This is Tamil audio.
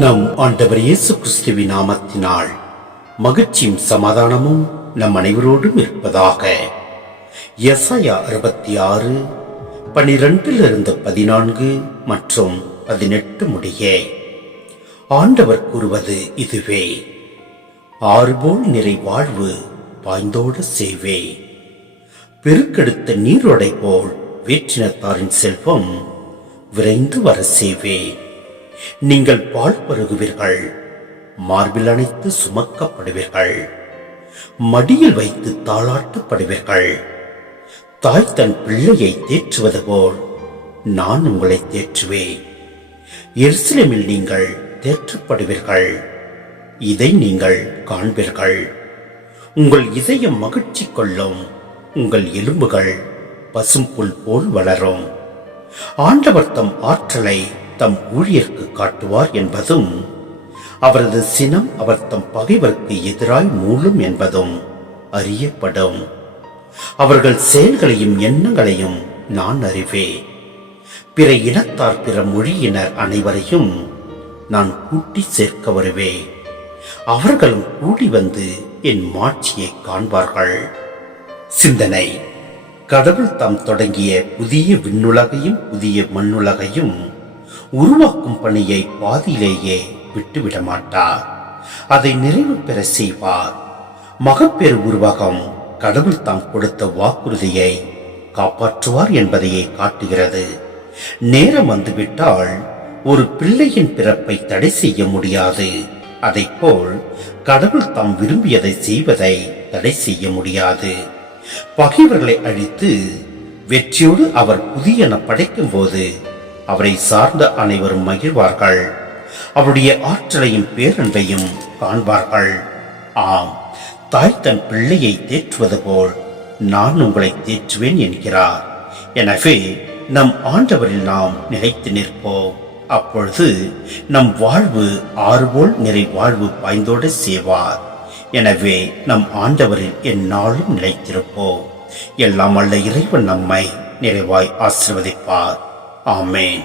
நம் ஆண்டவர் இயேசு கிறிஸ்துவின் நாமத்தினால் மகிழ்ச்சியும் சமாதானமும் நம் அனைவரோடும் இருப்பதாக. எசாயா 66 12-14 மற்றும் 18 முடிய ஆண்டவர் கூறுவது இதுவே: ஆறுபோல் நிறை வாழ்வு பாய்ந்தோட சேவே, பெருக்கெடுத்த நீரோடை போல் வேற்றினத்தாரின் செல்வம் விரைந்து வர சேவே. நீங்கள் பால் பருகுவீர்கள், மார்பில் அணைத்து சுமக்கப்படுவீர்கள், மடியில் வைத்து தாளாட்டப்படுவீர்கள். தாய் தன் பிள்ளையை தேற்றுவது போல் நான் உங்களை தேற்றுவேன். எருசலேமில் நீங்கள் தேற்றப்படுவீர்கள், இதை நீங்கள் காண்பீர்கள். உங்கள் இதயம் மகிழ்ச்சி கொள்ளும், உங்கள் எலும்புகள் பசும்புல் போல் வளரும். ஆண்டவர் தம் ஆற்றலை தம் ஊழியருக்கு காட்டுவார் என்பதும், அவரது சினம் அவர் தம் பகைவருக்கு எதிராய் மூழும் என்பதும் அறியப்படும். அவர்கள் செயல்களையும் எண்ணங்களையும் நான் அறிவேன். பிற இனத்தார் பிற மொழியினர் அனைவரையும் நான் கூட்டி சேர்க்க வருவேன். அவர்களும் கூடி வந்து என் மாட்சியை காண்பார்கள். சிந்தனை: கடவுள் தாம் தொடங்கிய புதிய விண்ணுலகையும் புதிய மண்ணுலகையும் உருவாக்கும் பணியை பாதியிலேயே விட்டுவிட மாட்டார். அதை நிறைவு பெற செய்வார். மகப்பேறு உருவகம் கடவுள் தாம் கொடுத்த வாக்குறுதியை காப்பாற்றுவார் என்பதையே காட்டுகிறது. நேரம் வந்துவிட்டால் ஒரு பிள்ளையின் பிறப்பை தடை செய்ய முடியாது. அதைப்போல் கடவுள் தாம் விரும்பியதை செய்வதை தடை செய்ய முடியாது. பகைவர்களை அழித்து வெற்றியோடு அவர் புதியன படைக்கும் போது அவரை சார்ந்த அனைவரும் மகிழ்வார்கள். அவருடைய ஆற்றலையும் பேரன்பையும் காண்பார்கள். ஆம், தாய் தன் பிள்ளையை தேற்றுவது போல் நான் உங்களை தேற்றுவேன் என்கிறார். எனவே நம் ஆண்டவரில் நாம் நிலைத்து நிற்போம். அப்பொழுது நம் வாழ்வு ஆறுபோல் நிறை வாழ்வு பாய்ந்தோட சேவார். எனவே நம் ஆண்டவரில் எந்நாளும் நிலைத்திருப்போம். எல்லாம் அல்ல இறைவன் நம்மை நிறைவாய் ஆசீர்வதிப்பார். ஆமென்.